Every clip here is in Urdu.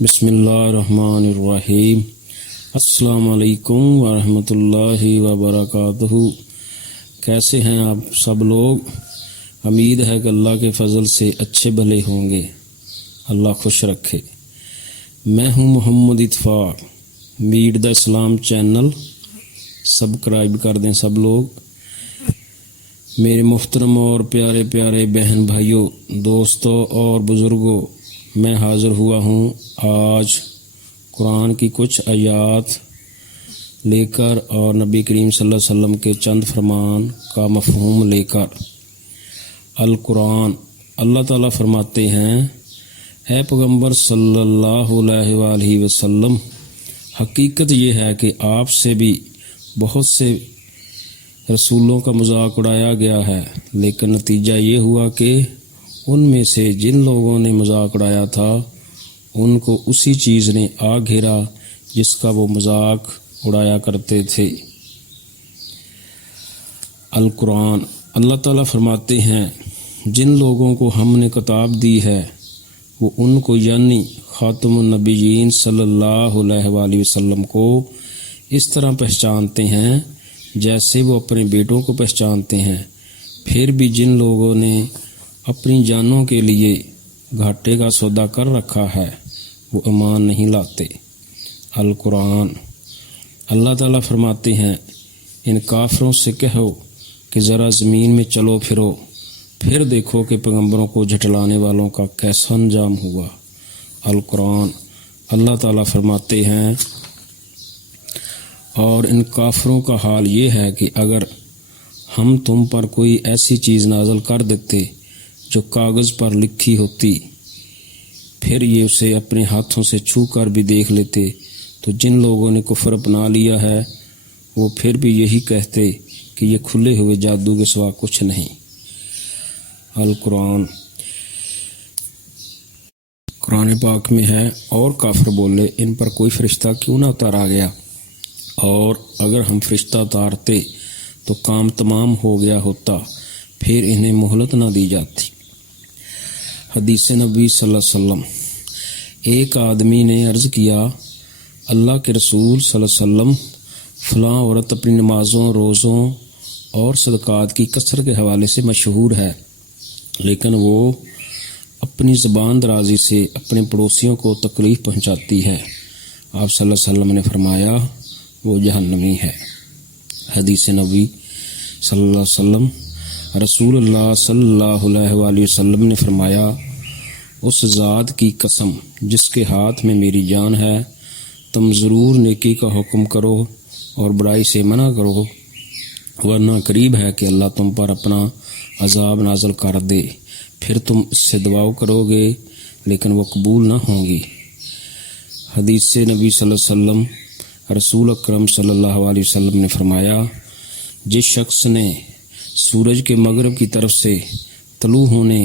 بسم اللہ الرحمن الرحیم۔ السلام علیکم ورحمۃ اللہ وبرکاتہ۔ کیسے ہیں آپ سب لوگ؟ امید ہے کہ اللہ کے فضل سے اچھے بھلے ہوں گے، اللہ خوش رکھے۔ میں ہوں محمد اتفاق۔ Meet the Islam channel subscribe کر دیں سب لوگ۔ میرے محترم اور پیارے پیارے بہن بھائیوں، دوستوں اور بزرگوں، میں حاضر ہوا ہوں آج قرآن کی کچھ آیات لے کر اور نبی کریم صلی اللہ علیہ وسلم کے چند فرمان کا مفہوم لے کر۔ القرآن، اللہ تعالیٰ فرماتے ہیں، اے پیغمبر صلی اللہ علیہ وآلہ وسلم، حقیقت یہ ہے کہ آپ سے بھی بہت سے رسولوں کا مذاق اڑایا گیا ہے، لیکن نتیجہ یہ ہوا کہ ان میں سے جن لوگوں نے مذاق اڑایا تھا ان کو اسی چیز نے آ گھیرا جس کا وہ مذاق اڑایا کرتے تھے۔ القرآن، اللہ تعالیٰ فرماتے ہیں، جن لوگوں کو ہم نے کتاب دی ہے وہ ان کو یعنی خاتم النبیین صلی اللہ علیہ وآلہ وسلم کو اس طرح پہچانتے ہیں جیسے وہ اپنے بیٹوں کو پہچانتے ہیں۔ پھر بھی جن لوگوں نے اپنی جانوں کے لیے گھاٹے کا سودا کر رکھا ہے وہ ایمان نہیں لاتے۔ القرآن، اللہ تعالیٰ فرماتے ہیں، ان کافروں سے کہو کہ ذرا زمین میں چلو پھرو، پھر دیکھو کہ پیغمبروں کو جھٹلانے والوں کا کیسا انجام ہوا۔ القرآن، اللہ تعالیٰ فرماتے ہیں، اور ان کافروں کا حال یہ ہے کہ اگر ہم تم پر کوئی ایسی چیز نازل کر دیتے جو کاغذ پر لکھی ہوتی، پھر یہ اسے اپنے ہاتھوں سے چھو کر بھی دیکھ لیتے، تو جن لوگوں نے کفر اپنا لیا ہے وہ پھر بھی یہی کہتے کہ یہ کھلے ہوئے جادو کے سوا کچھ نہیں۔ القرآن، قرآن پاک میں ہے، اور کافر بولے، ان پر کوئی فرشتہ کیوں نہ اتارا گیا، اور اگر ہم فرشتہ اتارتے تو کام تمام ہو گیا ہوتا، پھر انہیں مہلت نہ دی جاتی۔ حدیث نبی صلی اللہ علیہ وسلم، ایک آدمی نے عرض کیا، اللہ کے رسول صلی اللہ علیہ وسلم، فلاں عورت اپنی نمازوں، روزوں اور صدقات کی کثرت کے حوالے سے مشہور ہے، لیکن وہ اپنی زبان درازی سے اپنے پڑوسیوں کو تکلیف پہنچاتی ہے۔ آپ صلی اللہ علیہ وسلم نے فرمایا، وہ جہنمی ہے۔ حدیث نبی صلی اللہ علیہ وسلم، رسول اللہ صلی اللہ علیہ وآلہ وسلم نے فرمایا، اس ذات کی قسم جس کے ہاتھ میں میری جان ہے، تم ضرور نیکی کا حکم کرو اور برائی سے منع کرو، ورنہ قریب ہے کہ اللہ تم پر اپنا عذاب نازل کر دے، پھر تم اس سے دعا کرو گے لیکن وہ قبول نہ ہوں گی۔ حدیث نبی صلی اللہ علیہ وسلم، رسول اکرم صلی اللہ علیہ وسلم نے فرمایا، جس شخص نے سورج کے مغرب کی طرف سے طلوع ہونے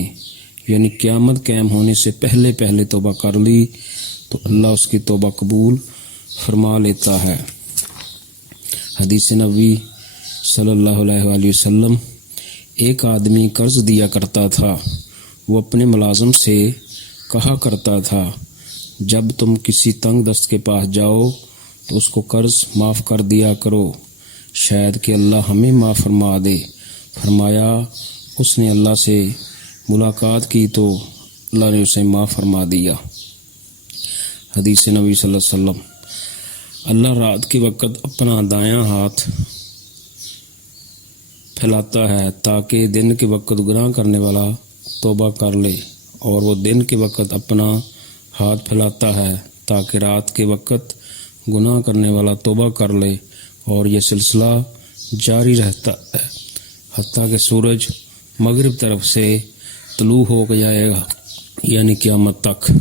یعنی قیامت قائم ہونے سے پہلے پہلے توبہ کر لی تو اللہ اس کی توبہ قبول فرما لیتا ہے۔ حدیث نبی صلی اللہ علیہ وآلہ وسلم، ایک آدمی قرض دیا کرتا تھا، وہ اپنے ملازم سے کہا کرتا تھا، جب تم کسی تنگ دست کے پاس جاؤ تو اس کو قرض معاف کر دیا کرو، شاید کہ اللہ ہمیں معاف فرما دے۔ فرمایا، اس نے اللہ سے ملاقات کی تو اللہ نے اسے معاف فرما دیا۔ حدیث نبی صلی اللہ علیہ وسلم، اللہ رات کے وقت اپنا دایاں ہاتھ پھیلاتا ہے تاکہ دن کے وقت گناہ کرنے والا توبہ کر لے، اور وہ دن کے وقت اپنا ہاتھ پھیلاتا ہے تاکہ رات کے وقت گناہ کرنے والا توبہ کر لے، اور یہ سلسلہ جاری رہتا ہے حتیٰ کہ سورج مغرب طرف سے طلوع ہو جائے گا، یعنی قیامت تک۔